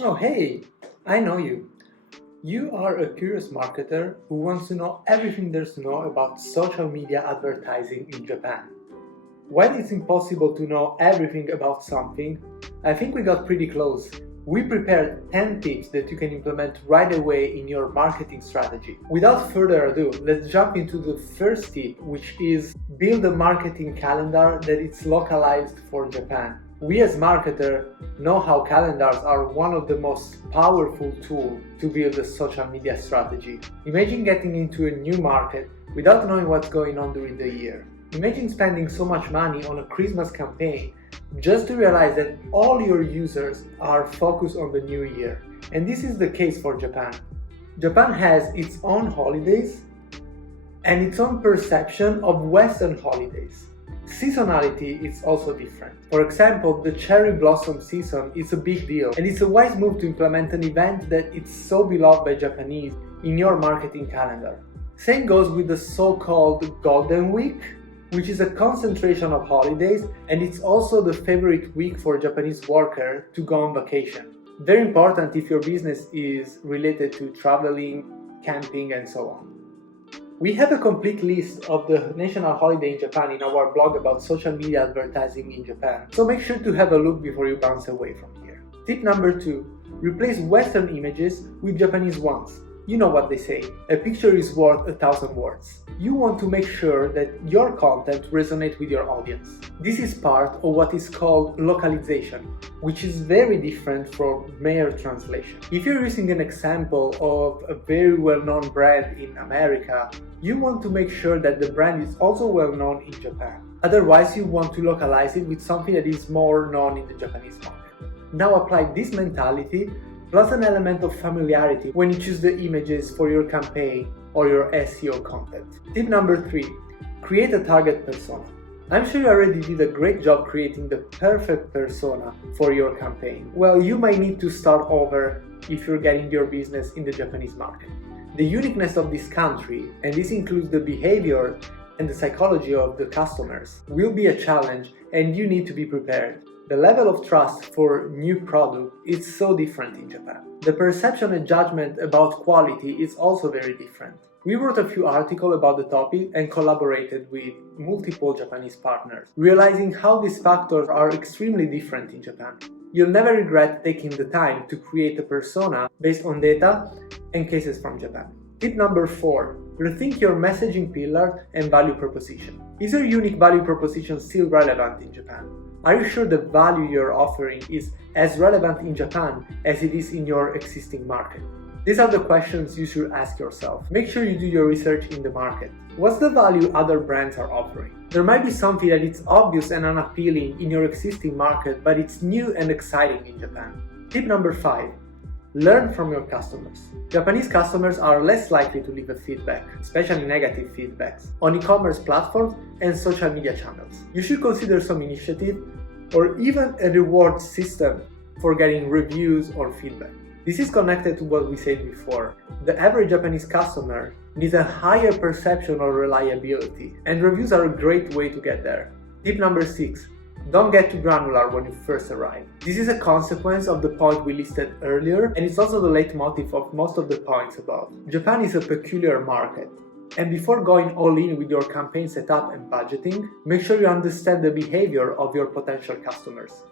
Oh, hey, I know you. You are a curious marketer who wants to know everything there's to know about social media advertising in Japan. While it's impossible to know everything about something, I think we got pretty close. We prepared 10 tips that you can implement right away in your marketing strategy. Without further ado, let's jump into the first tip, which is build a marketing calendar that is localized for Japan. We as marketers know how calendars are one of the most powerful tools to build a social media strategy. Imagine getting into a new market without knowing what's going on during the year. Imagine spending so much money on a Christmas campaign just to realize that all your users are focused on the new year. And this is the case for Japan. Japan has its own holidays and its own perception of Western holidays. Seasonality is also different. For example, the cherry blossom season is a big deal, and it's a wise move to implement an event that is so beloved by Japanese in your marketing calendar. Same goes with the so-called Golden Week, which is a concentration of holidays, and it's also the favorite week for Japanese workers to go on vacation. Very important if your business is related to traveling, camping, and so on. We have a complete list of the national holiday in Japan in our blog about social media advertising in Japan, so make sure to have a look before you bounce away from here. Tip number 2. Replace Western images with Japanese ones. You know what they say, a picture is worth 1,000 words. You want to make sure that your content resonates with your audience. This is part of what is called localization, which is very different from mere translation. If you're using an example of a very well-known brand in America, you want to make sure that the brand is also well-known in Japan. Otherwise, you want to localize it with something that is more known in the Japanese market. Now apply this mentality plus an element of familiarity when you choose the images for your campaign or your SEO content. Tip number 3. Create a target persona. I'm sure you already did a great job creating the perfect persona for your campaign. Well, you might need to start over if you're getting your business in the Japanese market. The uniqueness of this country, and this includes the behavior and the psychology of the customers, will be a challenge, and you need to be prepared. The level of trust for new product is so different in Japan. The perception and judgment about quality is also very different. We wrote a few articles about the topic and collaborated with multiple Japanese partners, realizing how these factors are extremely different in Japan. You'll never regret taking the time to create a persona based on data and cases from Japan. Tip number 4. Rethink your messaging pillar and value proposition. Is your unique value proposition still relevant in Japan? Are you sure the value you're offering is as relevant in Japan as it is in your existing market? These are the questions you should ask yourself. Make sure you do your research in the market. What's the value other brands are offering? There might be something that is obvious and unappealing in your existing market, but it's new and exciting in Japan. Tip number 5. Learn from your customers. Japanese customers are less likely to leave a feedback, especially negative feedbacks, on e-commerce platforms and social media channels. You should consider some initiative or even a reward system for getting reviews or feedback. This is connected to what we said before. The average Japanese customer needs a higher perception of reliability, and reviews are a great way to get there. Tip number 6. Don't get too granular when you first arrive. This is a consequence of the point we listed earlier, and it's also the leitmotif of most of the points above. Japan is a peculiar market, and before going all in with your campaign setup and budgeting, make sure you understand the behavior of your potential customers.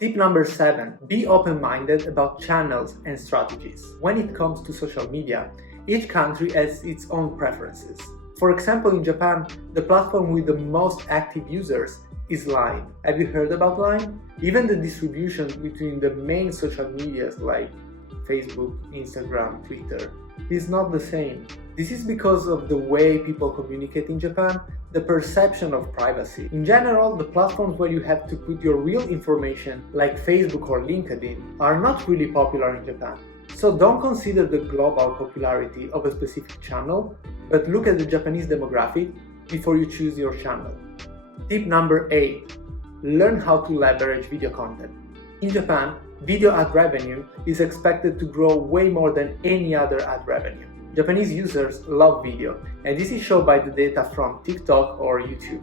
Tip number 7. Be open-minded about channels and strategies. When it comes to social media, each country has its own preferences. For example, in Japan, the platform with the most active users is Line. Have you heard about Line? Even the distribution between the main social medias like Facebook, Instagram, Twitter is not the same. This is because of the way people communicate in Japan, the perception of privacy. In general, the platforms where you have to put your real information, like Facebook or LinkedIn, are not really popular in Japan. So don't consider the global popularity of a specific channel, but look at the Japanese demographic before you choose your channel. Tip number 8. Learn how to leverage video content. In Japan, video ad revenue is expected to grow way more than any other ad revenue. Japanese users love video, and this is shown by the data from TikTok or YouTube.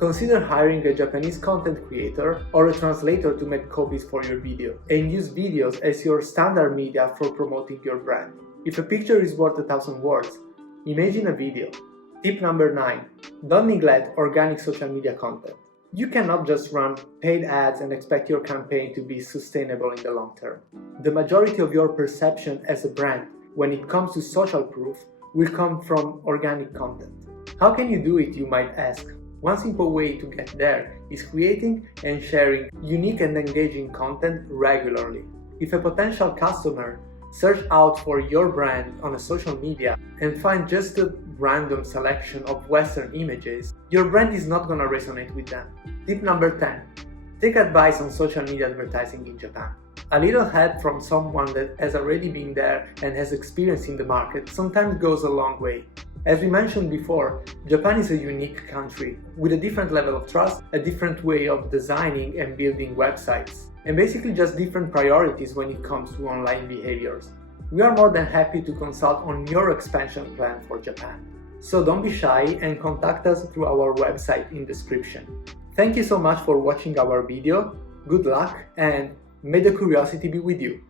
Consider hiring a Japanese content creator or a translator to make copies for your video, and use videos as your standard media for promoting your brand. If a picture is worth 1,000 words, imagine a video. Tip number 9. Don't neglect organic social media content. You cannot just run paid ads and expect your campaign to be sustainable in the long term. The majority of your perception as a brand when it comes to social proof will come from organic content. How can you do it, you might ask? One simple way to get there is creating and sharing unique and engaging content regularly. If a potential customer search out for your brand on a social media and find just a random selection of Western images, your brand is not going to resonate with them. Tip number 10. Take advice on social media advertising in Japan. A little help from someone that has already been there and has experience in the market sometimes goes a long way. As we mentioned before, Japan is a unique country with a different level of trust, a different way of designing and building websites, and basically just different priorities when it comes to online behaviors. We are more than happy to consult on your expansion plan for Japan. So don't be shy and contact us through our website in description. Thank you so much for watching our video. Good luck and may the curiosity be with you.